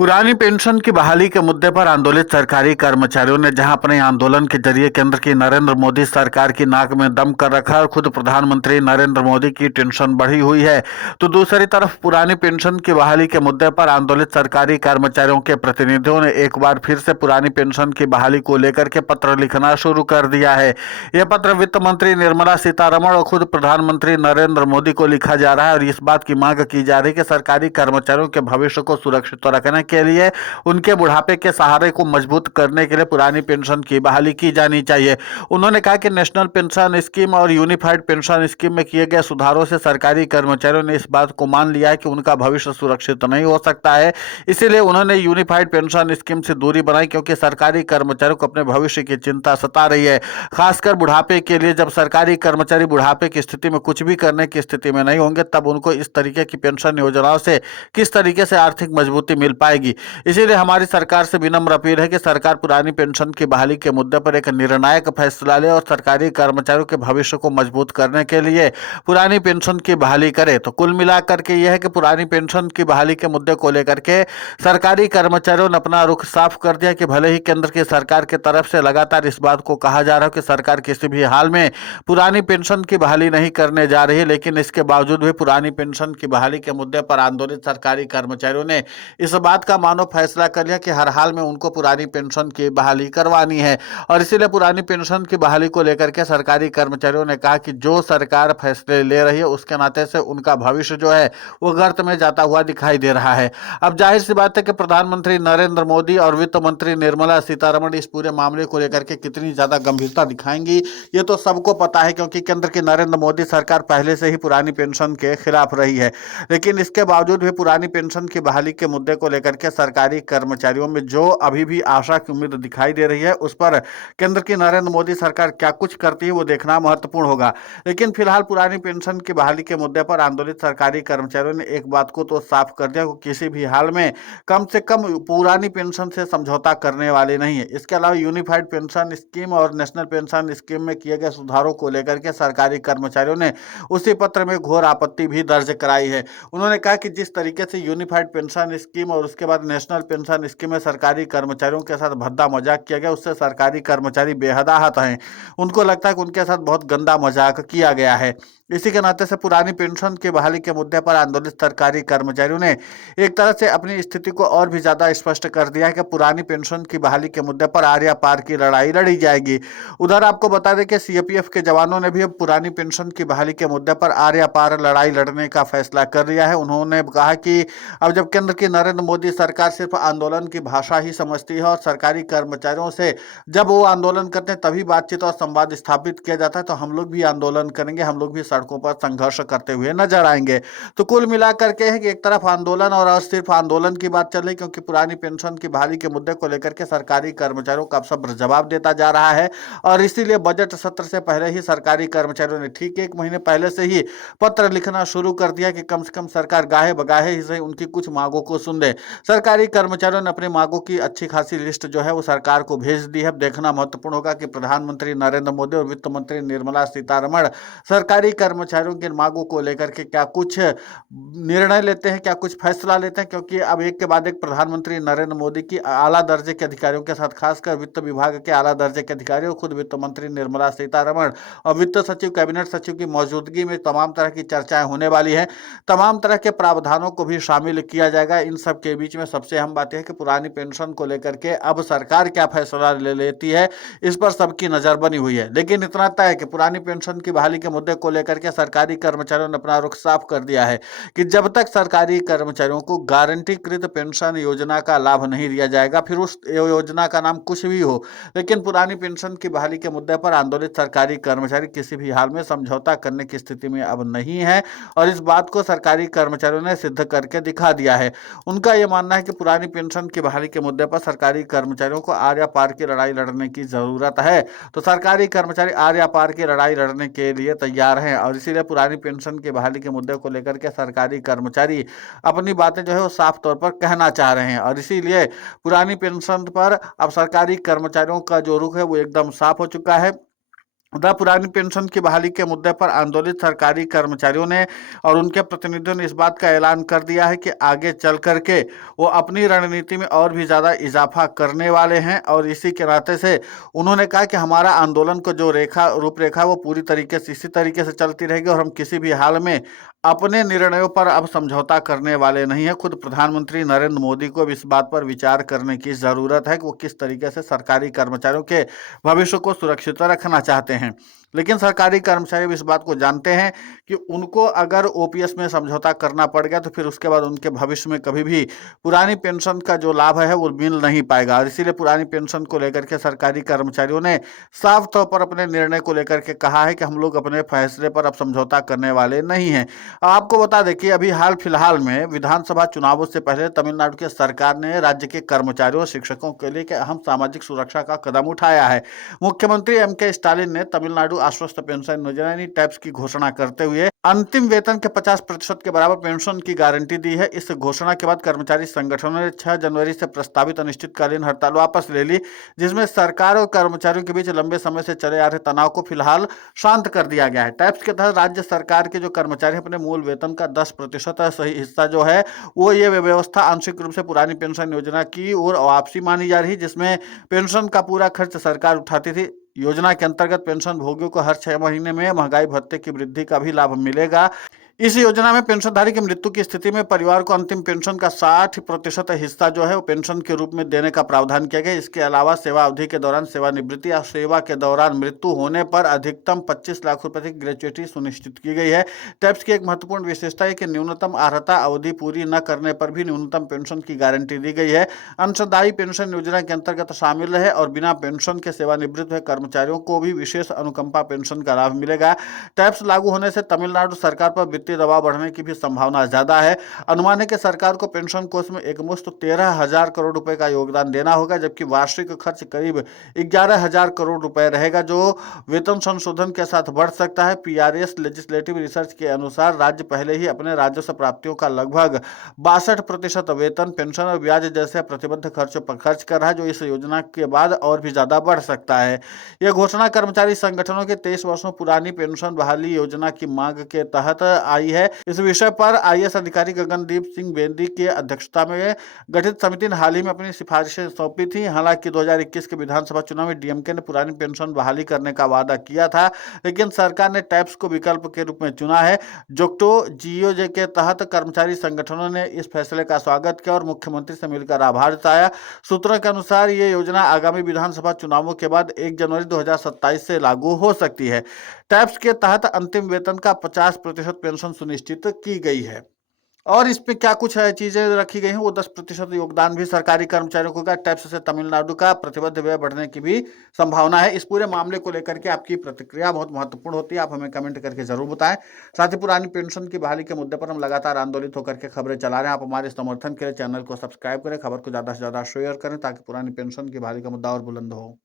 पुरानी पेंशन की बहाली के मुद्दे पर आंदोलित सरकारी कर्मचारियों ने जहां अपने आंदोलन के जरिए केंद्र की नरेंद्र मोदी सरकार की नाक में दम कर रखा और खुद प्रधानमंत्री नरेंद्र मोदी की टेंशन बढ़ी हुई है, तो दूसरी तरफ पुरानी पेंशन की बहाली के मुद्दे पर आंदोलित सरकारी कर्मचारियों के प्रतिनिधियों ने एक बार फिर से पुरानी पेंशन की बहाली को लेकर के पत्र लिखना शुरू कर दिया है। यह पत्र वित्त मंत्री निर्मला सीतारमण और खुद प्रधानमंत्री नरेंद्र मोदी को लिखा जा रहा है और इस बात की मांग की जा रही है कि सरकारी कर्मचारियों के भविष्य को सुरक्षित रखने के लिए उनके बुढ़ापे के सहारे को मजबूत करने के लिए पुरानी पेंशन की बहाली की जानी चाहिए। उन्होंने कहा कि नेशनल पेंशन स्कीम और यूनिफाइड पेंशन स्कीम में किए गए सुधारों से सरकारी कर्मचारियों ने इस बात को मान लिया है कि उनका भविष्य सुरक्षित नहीं हो सकता है। इसीलिए उन्होंने यूनिफाइड पेंशन स्कीम से दूरी बनाई, क्योंकि सरकारी कर्मचारियों को अपने भविष्य की चिंता सता रही है, खासकर बुढ़ापे के लिए। जब सरकारी कर्मचारी बुढ़ापे की स्थिति में कुछ भी करने की स्थिति में नहीं होंगे, तब उनको इस तरीके की पेंशन योजनाओं से किस तरीके से आर्थिक मजबूती मिल पाएगी। इसीलिए हमारी सरकार से विनम्र अपील है कि सरकार पुरानी पेंशन की बहाली के मुद्दे पर एक निर्णायक फैसला ले और सरकारी कर्मचारियों के भविष्य को मजबूत करने के लिए पुरानी पेंशन की बहाली करे। तो कुल मिलाकर के यह है कि पुरानी पेंशन की बहाली के मुद्दे को लेकर के सरकारी कर्मचारियों ने अपना रुख साफ कर दिया कि भले ही केंद्र की सरकार की तरफ से लगातार इस बात को कहा जा रहा है कि सरकार किसी भी हाल में पुरानी पेंशन की बहाली नहीं करने जा रही है, लेकिन इसके बावजूद भी पुरानी पेंशन की बहाली के मुद्दे पर आंदोलित सरकारी कर्मचारियों ने इस बात का मानो फैसला कर लिया कि हर हाल में उनको पुरानी पेंशन की बहाली करवानी है। और इसीलिए पुरानी पेंशन की बहाली को लेकर के सरकारी कर्मचारियों ने कहा कि जो सरकार फैसले ले रही है उसके नाते से उनका भविष्य जो है वो गर्त में जाता हुआ दिखाई दे रहा है। अब जाहिर सी बात है कि प्रधानमंत्री नरेंद्र मोदी और वित्त मंत्री निर्मला सीतारमण इस पूरे मामले को लेकर के कितनी ज्यादा गंभीरता दिखाएंगी ये तो सबको पता है, क्योंकि केंद्र की नरेंद्र मोदी सरकार पहले से ही पुरानी पेंशन के खिलाफ रही है। लेकिन इसके बावजूद भी पुरानी पेंशन की बहाली के मुद्दे को लेकर के सरकारी कर्मचारियों में जो अभी भी आशा की उम्मीद दिखाई दे रही है, उस पर केंद्र की नरेंद्र मोदी सरकार क्या कुछ करती है वो देखना महत्वपूर्ण होगा। लेकिन फिलहाल पुरानी पेंशन की बहाली के मुद्दे पर आंदोलित सरकारी कर्मचारियों ने एक बात को तो साफ कर दिया कि किसी भी हाल में कम से कम पुरानी पेंशन से समझौता करने वाले नहीं है। इसके अलावा यूनिफाइड पेंशन स्कीम और नेशनल पेंशन स्कीम में किए गए सुधारों को लेकर के सरकारी कर्मचारियों ने उसी पत्र में घोर आपत्ति भी दर्ज कराई है। उन्होंने कहा कि जिस तरीके से यूनिफाइड पेंशन स्कीम और उसके बाद नेशनल पेंशन स्कीम में सरकारी कर्मचारियों के साथ भद्दा मजाक किया गया, उससे सरकारी कर्मचारी बेहद आहत हैं। उनको लगता है कि उनके साथ बहुत गंदा मजाक किया गया है। इसी के नाते से पुरानी पेंशन की बहाली के मुद्दे पर आंदोलित सरकारी कर्मचारियों ने एक तरह से अपनी स्थिति को और भी ज्यादा स्पष्ट कर दिया है कि पुरानी पेंशन की बहाली के मुद्दे पर आर्या पार की लड़ाई लड़ी जाएगी। उधर आपको बता दें कि सीएपीएफ के जवानों ने भी अब पुरानी पेंशन की बहाली के मुद्दे पर आर्या पार लड़ाई लड़ने का फैसला कर लिया है। उन्होंने कहा कि अब जब केंद्र की नरेंद्र मोदी सरकार सिर्फ आंदोलन की भाषा ही समझती है और सरकारी कर्मचारियों से जब वो आंदोलन करते हैं तभी बातचीत और संवाद स्थापित किया जाता है, तो हम लोग भी आंदोलन करेंगे, हम लोग भी सड़कों पर संघर्ष करते हुए नजर आएंगे। तो कुल मिलाकर के है कि एक तरफ आंदोलन और सिर्फ आंदोलन की बात चल रही, क्योंकि पुरानी पेंशन की बहाली के मुद्दे को लेकर के सरकारी कर्मचारियों का अब सब जवाब देता जा रहा है। और इसीलिए बजट सत्र से पहले ही सरकारी कर्मचारियों ने ठीक 1 महीने पहले से ही पत्र लिखना शुरू कर दिया कि कम से कम सरकार गाहे बगाहे ही सही उनकी कुछ मांगों को सुन ले। सरकारी कर्मचारियों ने अपनी मांगों की अच्छी खासी लिस्ट जो है वो सरकार को भेज दी है। देखना महत्वपूर्ण होगा कि प्रधानमंत्री नरेंद्र मोदी और वित्त मंत्री निर्मला सीतारमण सरकारी कर्मचारियों की मांगों को लेकर के क्या कुछ निर्णय लेते हैं, क्या कुछ फैसला लेते हैं, क्योंकि अब एक के बाद एक प्रधानमंत्री नरेंद्र मोदी की आला दर्जे के अधिकारियों के साथ, खासकर वित्त विभाग के आला दर्जे के अधिकारियों, खुद वित्त मंत्री निर्मला सीतारमण और वित्त सचिव कैबिनेट सचिव की मौजूदगी में तमाम तरह की चर्चाएं होने वाली है। तमाम तरह के प्रावधानों को भी शामिल किया जाएगा। इन सब के बीच में सबसे अहम बात है कि पुरानी पेंशन को लेकर के अब सरकार क्या फैसला ले लेती है, इस पर सबकी नजर बनी हुई है। लेकिन इतना तय है कि पुरानी पेंशन की बहाली के मुद्दे को लेकर के सरकारी कर्मचारियों ने अपना रुख साफ कर दिया है कि जब तक सरकारी कर्मचारियों को गारंटीकृत पेंशन योजना का लाभ नहीं दिया जाएगा, फिर उस योजना का नाम कुछ भी हो, लेकिन पुरानी पेंशन की बहाली के मुद्दे पर आंदोलित सरकारी कर्मचारी किसी भी हाल में समझौता करने की स्थिति में अब नहीं है। और इस बात को सरकारी कर्मचारियों ने सिद्ध करके दिखा दिया है। उनका यह मानना है कि पुरानी पेंशन की बहाली के मुद्दे पर सरकारी कर्मचारियों को आर्या पार की लड़ाई लड़ने की जरूरत है। तो सरकारी कर्मचारी आर्या पार की लड़ाई लड़ने के लिए तैयार हैं और इसीलिए पुरानी पेंशन की बहाली के मुद्दे को लेकर के सरकारी कर्मचारी अपनी बातें जो है वो साफ तौर पर कहना चाह रहे हैं। और इसीलिए पुरानी पेंशन पर अब सरकारी कर्मचारियों का जो रुख है वो एकदम साफ हो चुका है। पुरानी पेंशन की बहाली के मुद्दे पर आंदोलित सरकारी कर्मचारियों ने और उनके प्रतिनिधियों ने इस बात का ऐलान कर दिया है कि आगे चल करके वो अपनी रणनीति में और भी ज़्यादा इजाफा करने वाले हैं। और इसी के नाते से उन्होंने कहा कि हमारा आंदोलन को जो रूपरेखा वो पूरी तरीके से इसी तरीके से चलती रहेगी और हम किसी भी हाल में अपने निर्णयों पर अब समझौता करने वाले नहीं है। खुद प्रधानमंत्री नरेंद्र मोदी को भी इस बात पर विचार करने की ज़रूरत है कि वो किस तरीके से सरकारी कर्मचारियों के भविष्य को सुरक्षित रखना चाहते हैं। लेकिन सरकारी कर्मचारी भी इस बात को जानते हैं कि उनको अगर ओपीएस में समझौता करना पड़ गया तो फिर उसके बाद उनके भविष्य में कभी भी पुरानी पेंशन का जो लाभ है वो मिल नहीं पाएगा। और इसीलिए पुरानी पेंशन को लेकर के सरकारी कर्मचारियों ने साफ तौर पर अपने निर्णय को लेकर के कहा है कि हम लोग अपने फैसले पर अब समझौता करने वाले नहीं हैं। आपको बता दें कि अभी हाल फिलहाल में विधानसभा चुनावों से पहले तमिलनाडु की सरकार ने राज्य के कर्मचारियों और शिक्षकों के लिए एक अहम सामाजिक सुरक्षा का कदम उठाया है। मुख्यमंत्री एम.के. स्टालिन ने तमिलनाडु आश्वस्त पेंशन योजना यानी टैप्स की घोषणा करते हुए अंतिम वेतन के 50% के बराबर पेंशन की गारंटी दी है। इस घोषणा के बाद कर्मचारी संगठनों ने 6 जनवरी से प्रस्तावित अनिश्चितकालीन हड़ताल वापस ले ली, जिसमें सरकार और कर्मचारियों के बीच लंबे समय से चले आ रहे तनाव को फिलहाल शांत कर दिया गया है। टैप्स के तहत राज्य सरकार के जो कर्मचारी अपने मूल वेतन का 10% सही हिस्सा जो है वो ये व्यवस्था आंशिक रूप से पुरानी पेंशन योजना की ओर वापसी मानी जा रही है, जिसमें पेंशन का पूरा खर्च सरकार उठाती थी। योजना के अंतर्गत पेंशन भोगियों को हर 6 महीने में महंगाई भत्ते की वृद्धि का भी लाभ मिलेगा। इस योजना में पेंशनधारी की मृत्यु की स्थिति में परिवार को अंतिम पेंशन का 60% हिस्सा जो है वो पेंशन के रूप में देने का प्रावधान किया गया। इसके अलावा सेवा अवधि के दौरान सेवानिवृत्ति या सेवा के दौरान मृत्यु होने पर अधिकतम 25 लाख रुपए की ग्रेच्युटी सुनिश्चित की गई है। टैप्स की एक महत्वपूर्ण विशेषता है कि न्यूनतम अर्हता अवधि पूरी न करने पर भी न्यूनतम पेंशन की गारंटी दी गई है। अंशदायी पेंशन योजना के अंतर्गत शामिल है और बिना पेंशन के सेवानिवृत्त हुए कर्मचारियों को भी विशेष अनुकंपा पेंशन का लाभ मिलेगा। टैप्स लागू होने से तमिलनाडु सरकार पर वित्तीय दबाव बढ़ने की भी संभावना ज्यादा है। अनुमान है कि सरकार को पेंशन कोष में एकमुश्त 13,000 करोड़ रुपए का योगदान देना होगा, जबकि वार्षिक खर्च करीब 11,000 करोड़ रुपए रहेगा, जो वेतन संशोधन के साथ बढ़ सकता है। पीआरएस लेजिस्लेटिव रिसर्च के अनुसार राज्य पहले ही अपने राजस्व प्राप्तियों का लगभग 62% वेतन, पेंशन और ब्याज जैसे प्रतिबद्ध खर्चों पर खर्च कर रहा है, जो इस योजना के बाद और भी ज्यादा बढ़ सकता है। यह घोषणा कर्मचारी संगठनों के 23 वर्षों पुरानी पेंशन बहाली योजना की मांग के तहत आई है। इस विषय पर आईएएस अधिकारी गगनदीप सिंह बेदी की अध्यक्षता में गठित समिति ने हाल ही में अपनी सिफारिशें सौंपी थी। हालांकि 2021 के विधानसभा चुनाव में डीएमके ने पुरानी पेंशन बहाली करने का वादा किया था, लेकिन सरकार ने टैप्स को विकल्प के रूप में चुना है। जोक्टो जीओजे के तहत कर्मचारी संगठनों ने इस फैसले का स्वागत किया और मुख्यमंत्री से मिलकर आभार जताया। सूत्रों के अनुसार ये योजना आगामी विधानसभा चुनावों के बाद 1 जनवरी 2027 से लागू हो सकती है। टैप्स के तहत अंतिम वेतन का 50% पेंशन सुनिश्चित की गई है। और इस पे क्या कुछ चीजें रखी गई हैं, वो 10% योगदान भी सरकारी कर्मचारियों को का टैक्स से तमिलनाडु का प्रतिबद्ध व्यय बढ़ने की भी संभावना है। इस पूरे मामले को लेकर के आपकी प्रतिक्रिया बहुत महत्वपूर्ण होती है, आप हमें कमेंट करके जरूर बताएं। साथ ही पुरानी पेंशन की बहाली के मुद्दे पर हम लगातार आंदोलित होकर के खबरें चला रहे हैं। आप हमारे समर्थन के लिए चैनल को सब्सक्राइब करें, खबर को ज्यादा से ज्यादा शेयर करें ताकि पुरानी पेंशन की बहाली का मुद्दा और बुलंद हो।